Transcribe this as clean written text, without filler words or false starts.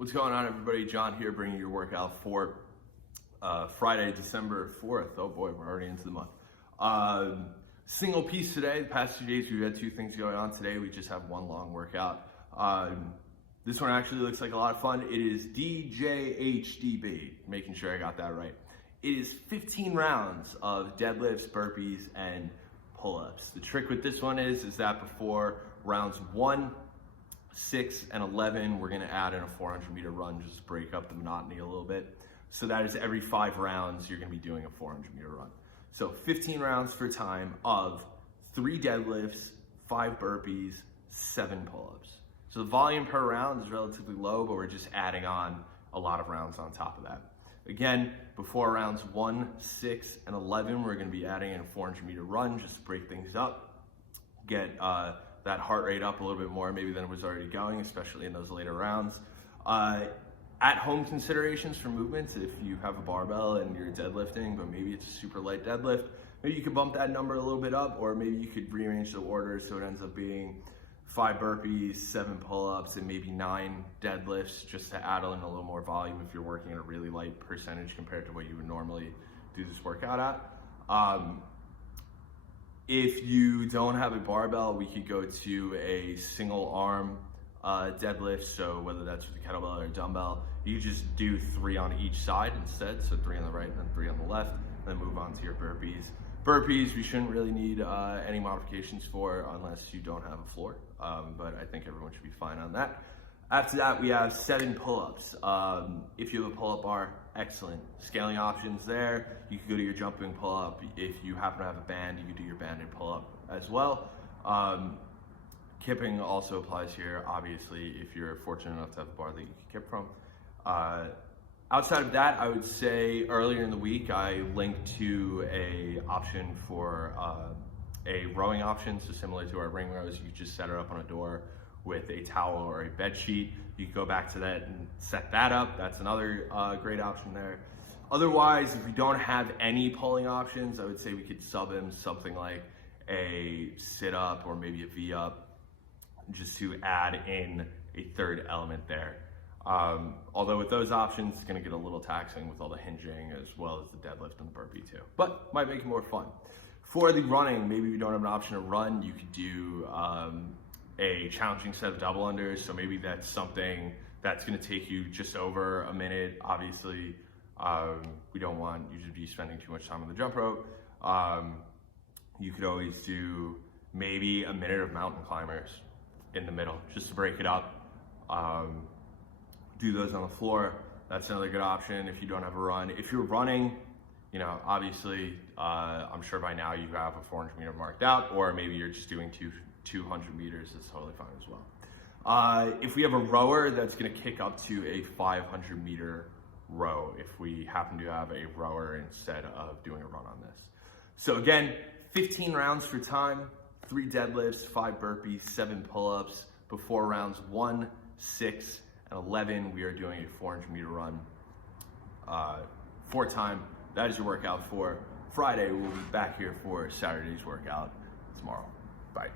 What's going on, everybody? John here, bringing your workout for Friday, December 4th. Oh boy, we're already into the month. Single piece today. The past 2 days we've had two things going on. Today we just have one long workout. This one actually looks like a lot of fun. It is Djhdb, making sure I got that right. It is 15 rounds of deadlifts, burpees, and pull-ups. The trick with this one is that before rounds 1, 6, and 11, we're gonna add in a 400-meter run just to break up the monotony a little bit. So that is every 5 rounds, you're gonna be doing a 400-meter run. So 15 rounds for time of 3 deadlifts, 5 burpees, 7 pull-ups. So the volume per round is relatively low, but we're just adding on a lot of rounds on top of that. Again, before rounds 1, 6, and 11, we're gonna be adding in a 400-meter run just to break things up, get that heart rate up a little bit more maybe than it was already going, especially in those later rounds. At home considerations for movements, if you have a barbell and you're deadlifting, but maybe it's a super light deadlift, maybe you could bump that number a little bit up, or maybe you could rearrange the order so it ends up being 5 burpees, 7 pull-ups, and maybe 9 deadlifts, just to add in a little more volume if you're working at a really light percentage compared to what you would normally do this workout at. If you don't have a barbell, we could go to a single arm deadlift. So whether that's with a kettlebell or a dumbbell, you just do 3 on each side instead. So 3 on the right and then 3 on the left, and then move on to your burpees. Burpees, we shouldn't really need any modifications for unless you don't have a floor, but I think everyone should be fine on that. After that, we have 7 pull-ups. If you have a pull-up bar, excellent. Scaling options there. You can go to your jumping pull-up. If you happen to have a band, you can do your banded pull-up as well. Kipping also applies here, obviously, if you're fortunate enough to have a bar that you can kip from. Outside of that, I would say earlier in the week, I linked to a option for a rowing option. So similar to our ring rows, you just set it up on a door with a towel or a bed sheet. You can go back to that and set that up. That's another great option there. Otherwise, if we don't have any pulling options, I would say we could sub in something like a sit up or maybe a V up, just to add in a third element there. Although with those options, it's gonna get a little taxing with all the hinging as well as the deadlift and the burpee too, but might make it more fun. For the running, maybe we don't have an option to run, you could do a challenging set of double unders. So maybe that's something that's gonna take you just over a minute. Obviously, we don't want you to be spending too much time on the jump rope. You could always do maybe a minute of mountain climbers in the middle, just to break it up. Do those on the floor. That's another good option if you don't have a run. If you're running, you know, obviously, I'm sure by now you have a 400-meter marked out, or maybe you're just doing 200 meters, that's totally fine as well. If we have a rower, that's gonna kick up to a 500-meter row if we happen to have a rower instead of doing a run on this. So again, 15 rounds for time, 3 deadlifts, 5 burpees, 7 pull-ups. Before rounds 1, 6, and 11, we are doing a 400-meter run for time. That is your workout for Friday. We'll be back here for Saturday's workout tomorrow. Bye.